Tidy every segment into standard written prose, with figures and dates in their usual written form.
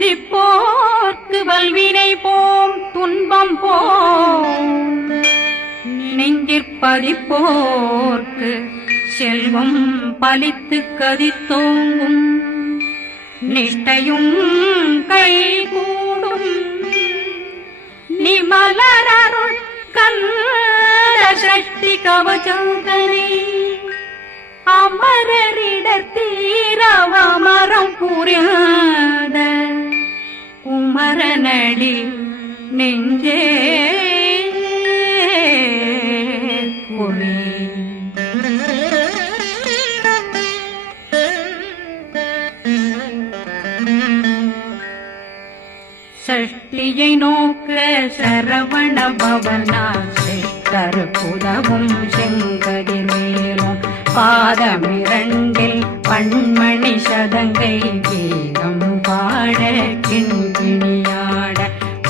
சிந்திப்போர்க்கு வல்வினை போம் துன்பம் போம் நெஞ்சிற்பதிப்போர்க்கு செல்வம் பலித்து கதித்தோங்கும் நிஷ்டையும் கைகூடும் நிமலரருள் கந்த சக்தி கவசந்தனை அமரரிடத்தீரவமரம் புரியாத குமரனடி நெஞ்சே பொறி சஷ்டியை நோக்க சரவண பவனா சிஷ்டர் புதவும் செங்கதிர் மேலும் பாதமிரண்டில் பண்மணி சதங்கை கீதம் பாட கிண்கிணியாட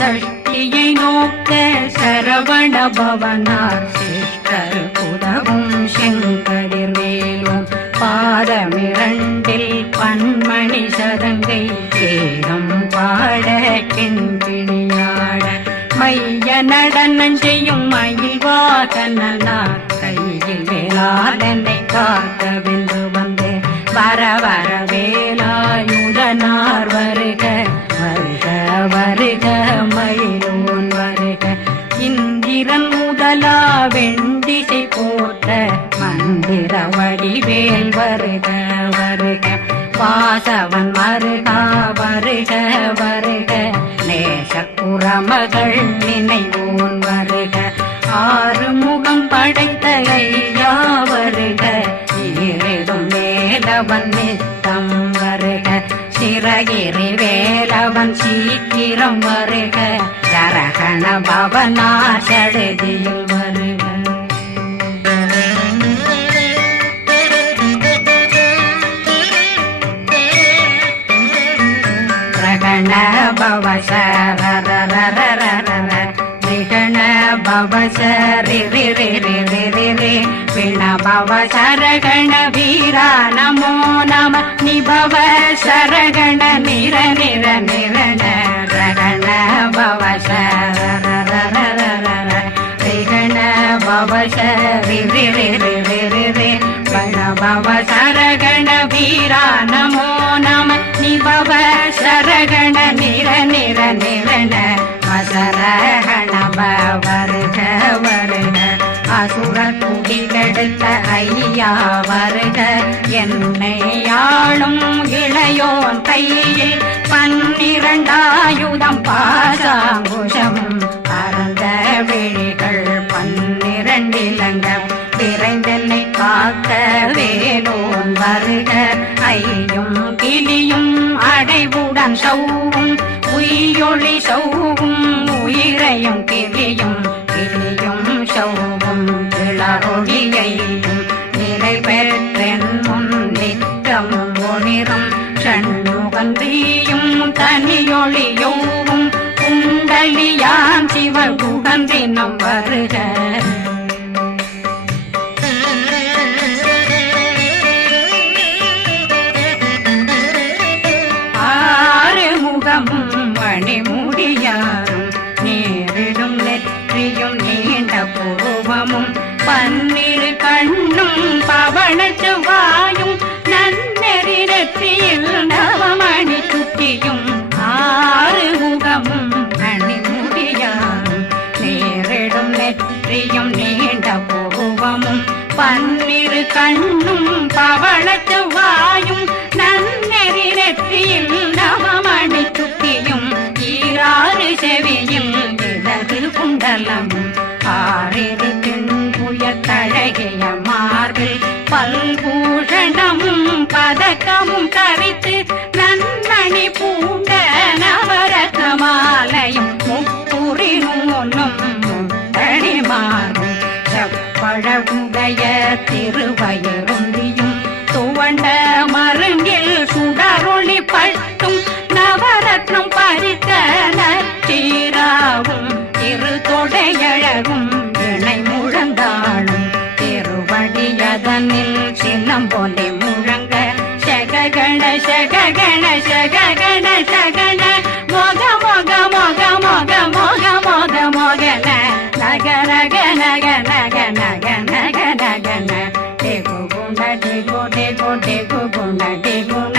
சஷ்டியை நோக்க சரவண பவனார் சிஷ்டர் புதவும் செங்கதிர் மேலும் பாதமிரண்டில் பண்மணி சதங்கை கீதம் பாட கிண்கிணியாட மைய நடனம் செய்யும் மயில்வாகனார் கையில் வேளாளனை காக்க வென்று வந்து வர வர வேலாயுதனார் வருக வருக வருக மயிலோன் வருக இந்திரன் முதலா வெண்டிசை போட்ட மந்திர வடிவேல் வருக வருக வாசவன் வருகா வருக வருக நேசக்குறமகள் நினைவோன் வருக ஆறுமுகம் படைத்த ஐயா வருக ஈரிடும் வேலவன் நித்தம் வருக சிறகிரி வேலவன் சீக்கிரம் வருக சரகண பவனா சடுதியில் வருக ரகண பவ சரரரரரரர ரிகண பவ சரிரிரிரிரிரிரி விண பவ சரகண வீரா நமோ நம நிபவ சரகண நிர நிர நிரண ரகண பவ சரரரரரர ரிகண பவ சரிரிரிரிரிரி வண பவ சரகண வீரா நமோ நம நிபவ சரகண நிர நிர நிரண அசரகண வருக வருக அசுர குடிகெடுத்த ஐயா வருக என்னை ஆளும் இளையோன் கையில் 12 பாசாங்குஷமும் பரந்த விழிகள் 12 இலங்கம் விரைந்தென்னை காக்க வேலோன் வருக ஐயும் கிளியும் அடைவுடன் சௌவும் உயிரொளி சௌவும் உயிரையும் கிளியும் கிளியும் சௌவும் இளரொளியையும் நிலை பெற்றென் முன் நித்தம் ஒளிரும் சண்முகந்தியும் தனியொளியோவும் குண்டலியான் சிவ குகந்தினம் வருக மணிமுடியாரும் நேரிடும் நெற்றியும் நீண்ட பூவமும் 12 கண்ணும் பவன செவ்வாயும் நன்னெறி நெற்றியில் நவமணி சுட்டியும் 6 முகமும் மணிமுடியாரும் நேரிடும் நெற்றியும் நீண்ட பூவமும் 12 கண்ணும் பவன செவ்வாயும் நன்னெறி நெற்றியில் நவமணி சுட்டியும் 6 செவியும் இடது குண்டலமும் 6 தின்புய தழகிய மார்பில் பல்பூஷணமும் பதக்கமும் தரித்து நன்மணி பூண்ட நவரத்ன மாலையும் முப்புரி நூலும் முத்தணிமாறும் செப்பழகுடைய திருவயருந்தியும் துவண்ட மருங்கில் சுடரொளி பட்டும் நவரத்னம் பறித்த நச்சீராவும் திருத்தொடையழகும் இணை முழந்தாளும் திருவடியதனில் சின்னம் போலே முழங்க சககண சககண சககண சகண கோடே கோடே குண டே குண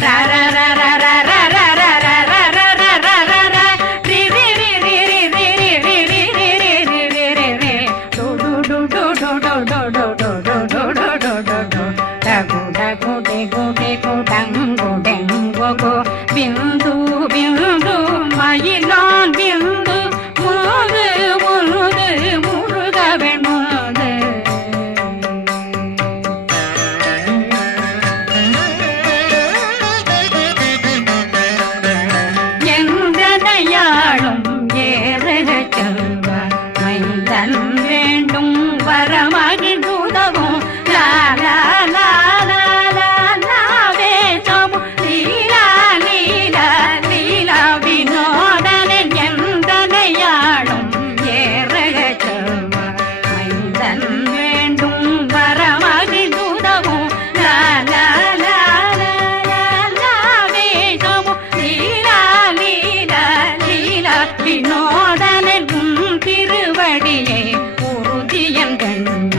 ர ர ர ர ர ர ர ர ர ர ர ர ர ர ர ரி ரி ரி ரி ரி ரி ரி ரி ரி ரி ரி ரி ரி ரி ரி டு டு டு டு டு டு டு டு டு டு டு டு டு டு டு டகு டகு டே கோடே கோடங்கு டெங்கு கோ பிந்து பிந்து மயிலான் பிந்து முது முது முருகவன் முது எந்தனையாளும் ஏறுக செல்வார் மைந்தன் வேண்டும் வரமகிழ்ந்துதவும் லா லா லா லா லா லாவே சமு லீலா லீலா லீலா வினோதனன் எந்தனையாளும் ஏறுக செல்வார் மைந்தன் வேண்டும் வரமகிழ்ந்துதவும் லா லா லா லா லா லாவே சமு லீலா லீலா லீலா வினோதனன் திருவடியை உறுதியன் கண்ணும்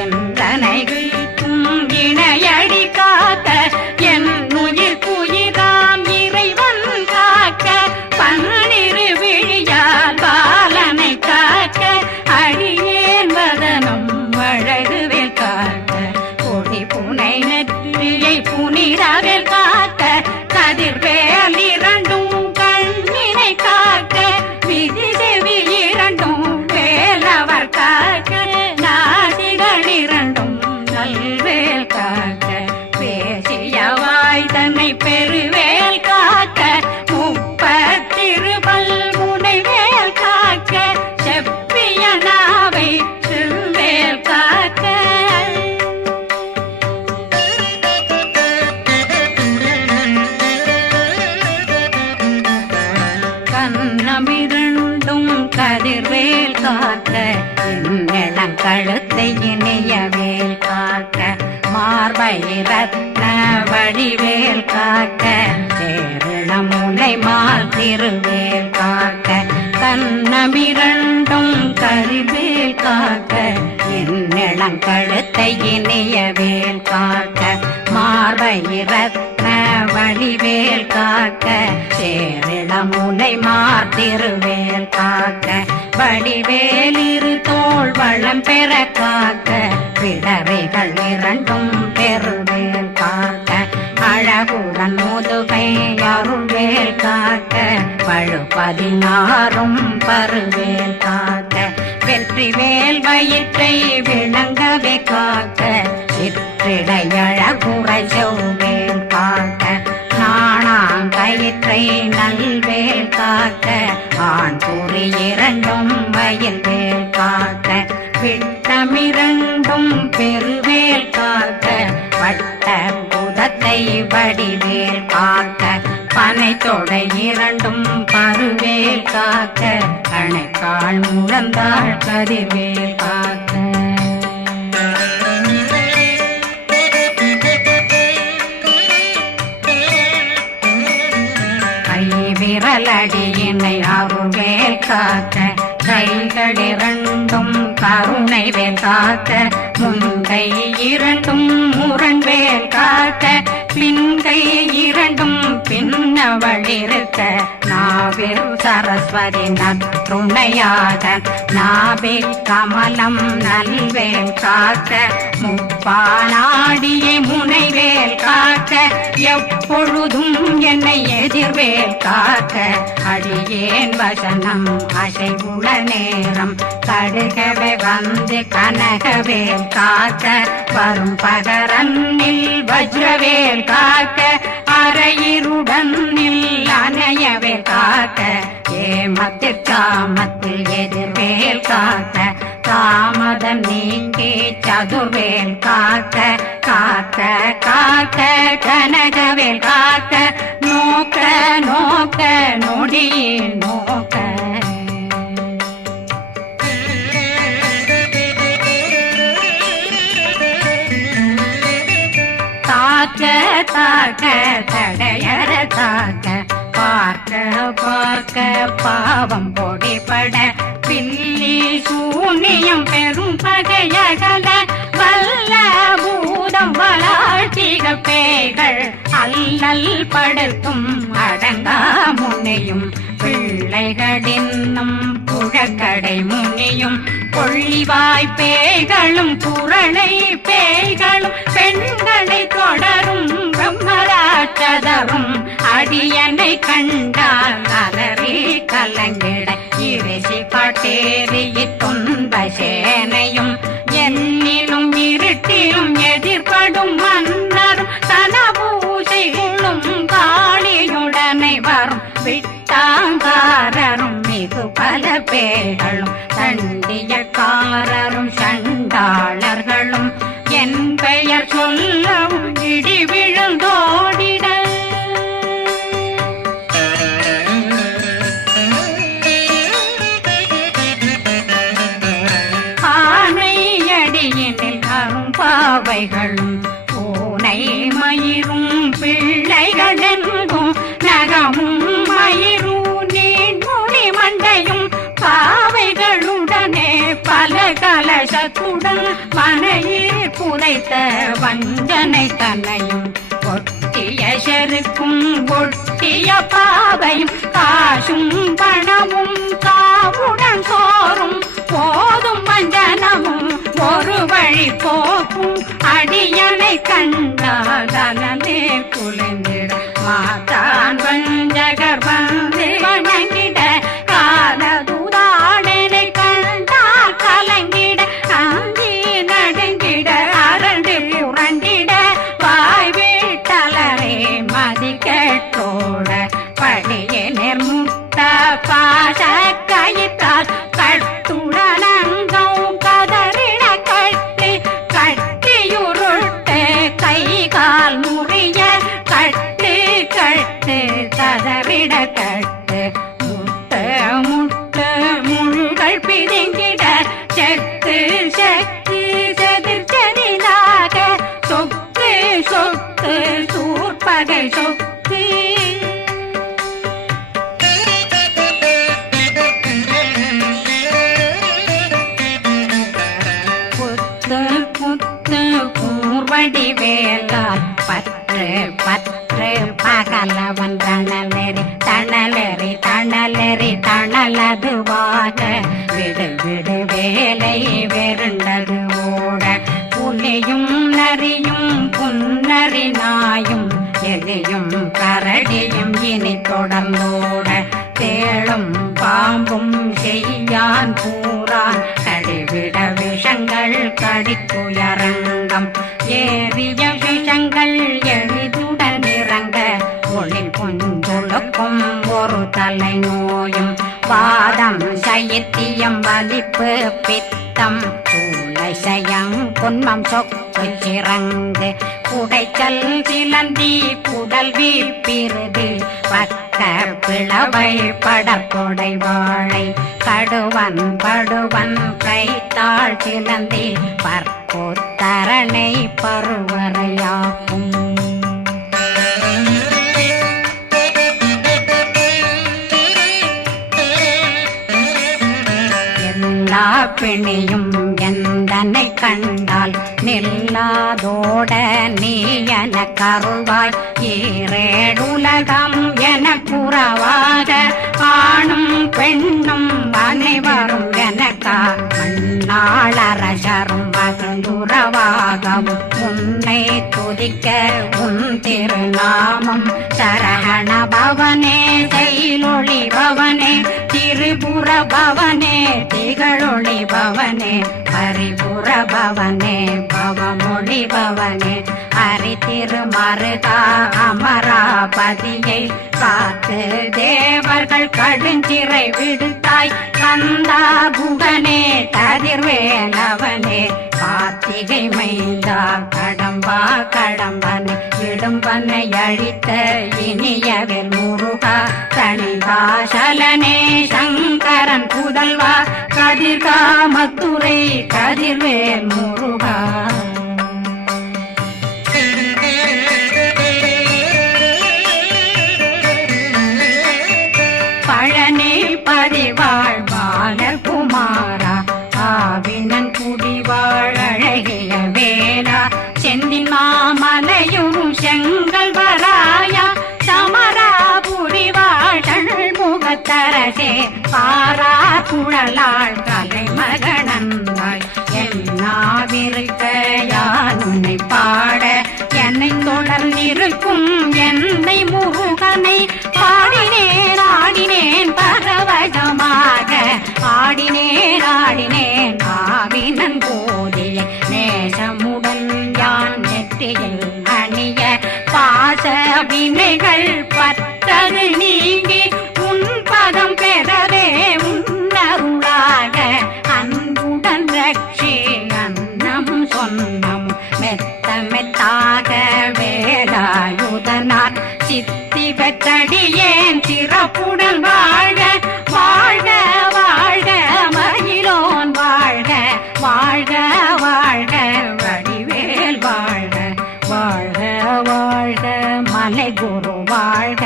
எந்தனை வீட்டும் இணையடி காக்க என் உயிர் குயிராம் இறைவன் காக்க பன்னிரு விழியால் பாலனை காக்க அடியேன் வதனம் அழகுவேல் காக்க கொடி புனை நெற்றியை புனிதவேல் காக்க கதிர்வேல் இரண்டும் கண்ணினை காக்க விதி செவி இரண்டும் வேலவர் காக்க நாசிகள் இரண்டும் நல்வேல் காக்க பேசிய வாய் தன்னை பெருவேல் காக்க முப்பத்திருபல் முனைவேல் காக்க செப்பிய நாவை செவ்வேல் காக்க கண்ணமிரண்டும் கதிர்வேல் காக்க இளம் கழுத்தை இணையவேல் காக்க மார்பை ரத்ன வடிவேல் காக்க சேரணம் முனை மால் திருவேல் காக்க கண்ணமிரண்டும் கதிர்வேல் காக்க இளம் கழுத்தை இணையவேல் காக்க மார்பை ரத்ன வடிவேல் காக்க சேரிடம் முனை மார்த்திருவேல் காக்க வடிவேல் இரு தோள் வளம் பெற காக்க பிடரைகள் இரண்டும் பெருவேல் காக்க அழகுடன் முதுகை அருள்வேல் காக்க பழு 16 பருவேல் காக்க வெற்றி வேல் வயிற்றை விளங்கவே காக்க சிற்றிடையழகுறை செவ்வேல் காக்க நாணாங்கயிற்றை நல்வேல் காக்க ஆண் குறி இரண்டும் வயல்வேல் காக்க விட்டமிரண்டும் பெருவேல் காக்க வட்ட புதத்தை வடிவேல் காக்க பனை தொடை இரண்டும் பருவேல் காக்க கணைக்கால் முழந்தாள் கதிர்வேல் காக்க விரலடியினை அருள்வேல் காக்க கைகள் இரண்டும் கருணை வேல் காக்க முன்கை இரண்டும் முரண்வேல் காக்க பின்கை இரண்டும் பின்னவளிருக்க நாவில் சரஸ்வதி நற்றுணையாக நாபி கமலம் நல்வேல் காக்க முப்பானாடியை முனைவேல் காக்க எப்பொழுதும் என்னை எதிர்வேல் காக்க அடியேன் வசனம் அசைவுள நேரம் கடுகவே வந்து கனகவேல் காக்க வரும் பகரன்னில் வஜ்ரவேல் காக்க அரையிருடன் அணையவேல் காக்க ஏமத்தில் காமத்தில் எதிர்வேல் காக்க தாமதம் நீக்கி சதுர்வேல் காக்க காக்க காக்க கனகவேல் காக்க நோக்க நோக்க நொடியில் நோக்க தாக்க தாக்க தடையற தாக்க பார்க்க பார்க்க பாவம் பொடிபட பில்லி சூனியம் பெரும் பகையகல வல்ல பூதம் வளா ஆட்டிக பேய்கள் அல்லல் படுத்தும் அடங்கா முனையும் பிள்ளைகளின்னும் புழக்கடை முனியும் கொள்ளிவாய் பேய்களும் குரளை பேய்களும் பெண்களை தொடரும் பிரம்மராட்சதரும் அடியனை கண்டால் அலறி கலங்கிட இரிசி பாட்டேறிய துன்ப சேனையும் என்னிலும் இருட்டிலும் எதிர்படும் மன்னரும் தனபூசைகளும் காளியுடனை வரும் விட்டாங்காரரும் மிகு பல பேர்களும் தண்டியக்காரரும் சண்டாளர்களும் என் பெயர் சொல்லவும் இடி விழுந்தோடிட ஆனையடியினில் அரும்பாவைகளும் பூனை மயிரும் பிள்ளைகளெங்கும் நகமும் மயிரும் நீண்முடி மண்டையும் பாவைகளுடனே பல கலசத்துடன் மனையில் புதைத்த வஞ்சனை தன்னையும் ஒட்டிய செருக்கும் ஒட்டிய பாவையும் காசும் பணமும் காவுடன் சோறும் போதும் வஞ்சனமும் ஒரு வழி போக்கும் அடியனை கண்டாலே குளிர்ந்திட மாதான் வஞ்சகர் வந்து வணங்கிட காலதுதாடனை கண்டால் கலங்கிட அந்தி நடுங்கிட அரண்டு புரண்டிட வாய் வீட்டலரே மதி கேட்டோட படியே நிர்முட்ட பாச கயிற்றால் கட்டுடனங்கும் கதறிட கட்டி கட்டியுருட்டு கை கால் முறிய கட்டு கட்டு கதறிட கட்டு முட்ட முட்ட முள்கள் பிதுங்கிட செக்கு செக்கு செதிர் செதிலாக சொக்கு சொக்கு சூர்பகை சொக்கு புத்து புத்து கூர்வடி வேலால் பற்று பற்று பகலவன் தணலெறி தணலெறி தணலெறி தணலதுவாக விடு விடு வேலை வெருண்டது ஓட புலியும் நரியும் புன்னரி நாயும் எலியும் கரடியும் இனி தொடர்ந்தோட தேளும் பாம்பும் செய்யான் பூரான் கடிவிட விஷங்கள் கடித்துயரங்கம் ஏறிய விஷங்கள் எளிதுடன் இறங்க ஒளி கொஞ்சொழுக்கும் ஒரு தலை நோயும் வாதம் சைத்தியம் வலிப்பு பித்தம் சயம் பொன்மம் சொக்கு சிறங்கு குடைச்சல் சிலந்தி குடல் வீப்பிருது பக்க பிளவை படற்கொடை வாழை கடுவன் படுவன் கைத்தாள் சிலந்தி பற்போத்தரணை பருவரையாக்கும் எல்லா பிணியும் எந்தனை கண்டால் நில்லாதோட நீ என கருள்வாய் ஈரேடுலகம் என புறவாக ஆணும் பெண்ணும் அனைவரும் எனக்கா மண்ணாளரசரும் மகிழ்ந்துறவாகவும் உன்னை துதிக்க உன் திருநாமம் சரகண பவனே செயலொளி பவனே திரிபுர பவனே திகழொளி பவனே பரிபுர பவனே பவமொழி பவனே ஹரி திருமருகா அமராபதியை காத்து தேவர்கள் கடுஞ்சிறை விடுத்தாய் கந்தா குகனே கதிர்வேலவனே கார்த்திகை மைந்தா கடம்பா கடம்பனை இடும்பனை அழித்த இனியவில் முருகா தனிகாசலனே சங்கரன் புதல்வா கதிர்காமத்துரை கதிர்வேல் முருகா பழனி பதிவாழ் பாலகுமாரா ஆவினன் குடிவாழ் அழகிய வேலா செந்தின் மாமலை குழலாள் கலைமகனந்தாய் என்னாவிருக்க யான் உன்னை பாட என்னை தொடர்ந்திருக்கும் என்னை முருகனை பாடினேன் ஆடினேன் பரவசமாக ஆடினேன் ஆடினேன் ஆவினன் போதிய நேசமுடன் யான் நெற்றியில் அணிய பாச வினைகள் பற்றது நீங்கி உன் பதம் பெறவே உன்னருளாக அன்புடன் ரட்சி அன்னம் சொன்னம் மெத்த மெத்தாக வேலாயுதனார் சித்தி பெற்றடியேன் சிறப்புடன் வாழ்க வாழ்க வாழ்க மயிலோன் வாழ்க வாழ்க வாழ்க வடிவேல் வாழ்க வாழ்க வாழ்க மலை குரு வாழ்க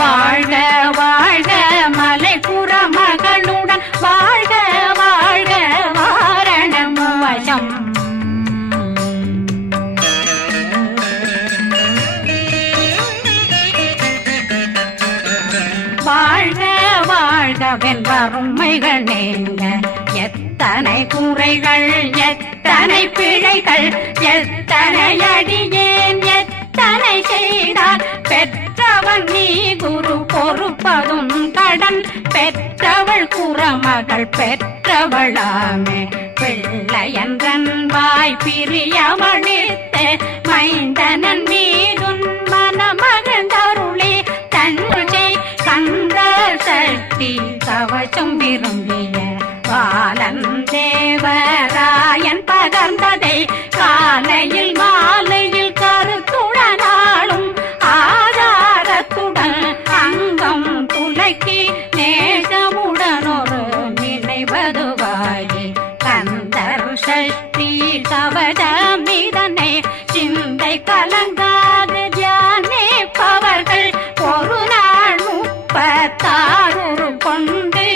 வாழ்க வாழ்க மலை புற மகளுடன் வாழ்க வாழ்க வாரணம் வசம் வாழ்க வாழ்க வென்றருமைகள் நீங்க எத்தனை குறைகள் எத்தனை பிழைகள் எத்தனை அடியேன் எத்தனை செய்தார் பெற்றவன் நீ குரு பொறுப்பதும் கடன் பெற்றவள் குறமகள் பெற்றவளாமே பிள்ளையன்றன் வாய் பிரியமளித்து மைந்தனன் மீதுன் மனமகந்தருளே தன்னை கந்த சக்தி கவசம் விரும்பிய பாலன் தேவராயன் பகர்ந்ததை காலையில் மாலையில் கருத்துடனாலும் ஆதாரத்துடன் அங்கம் துலக்கி நேசமுடனொரு நினைவதுவாகி கந்தர் சக்தி கவசம் இதனை சிந்தை கலங்காது தியானிப்பவர்கள் ஒரு நாள் 36 கொண்டு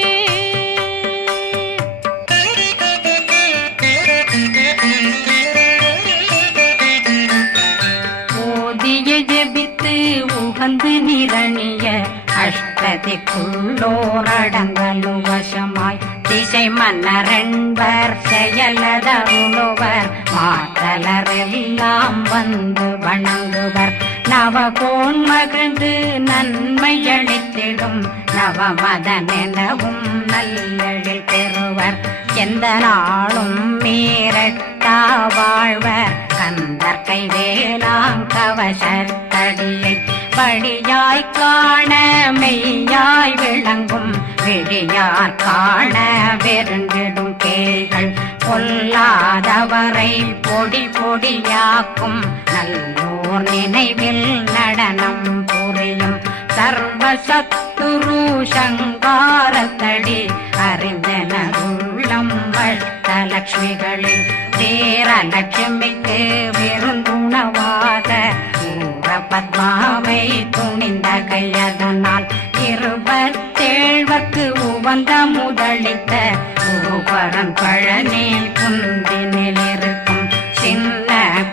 ஓதிய ஜெபித்து உகந்து நிரணிய அஷ்டதிக்குள்ளோரடங்கலும் வசமாய் திசை மன்னரென்பர் செயலதருளுவர் மாற்றலரெல்லாம் வந்து வணங்குவர் நவகோன் மகிழ்ந்து நன்மையளித்திடும் நவமதனெனவும் நல்லெழில் பெறுவர் எந்த நாளும் மீறட்டா வாழ்வர் கந்தர் கைவேலாங்கவசத்தடியை படியாய் காண மெய்யாய் விளங்கும் விழியார் காண வெருண்டிடும் கேள்கள் பொல்லாதவரை பொடி பொடியாக்கும் நல்லோர் நினைவில் நடனம் புரியும் சர்வசத்துரு சங்காரத்தடி அறிந்தனருள்ளம் வட்டலட்சுமிகளில் தேரலட்சுமிக்கு விருந்துணவாத ஊர பத்மாவை துணிந்த கையதனால் 27 உவந்த முதலித்த ஊபரன் பழனி குந்தினில் இருக்கும் சின்ன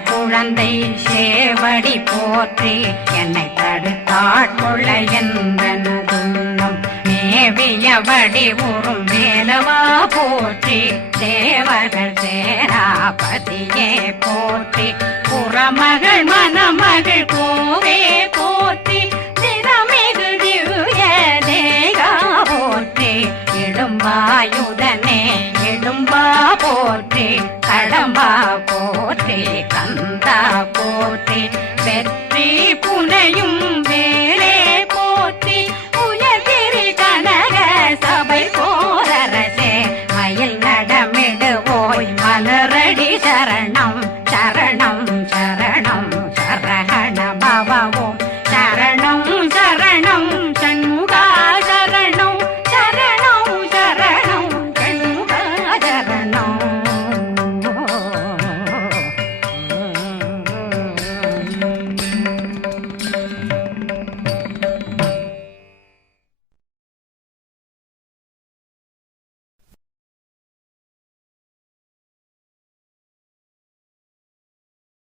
குழந்தை சேவடி போற்றி என்னை தடுத்தாட்கொள்ள என்றனதுள்ளம் மேவியபடி உறும் வேலவா போற்றி தேவர்கள் சேராபதியே போற்றி புறமகள் மணமகள் கோவே போற்றி திறமிகு திவ்ய தேகா போற்றி இடும்பாயுதனே இடும்பா போற்றி கடம்பா போற்றி கந்தா போற்றி வெற்றி புனையும்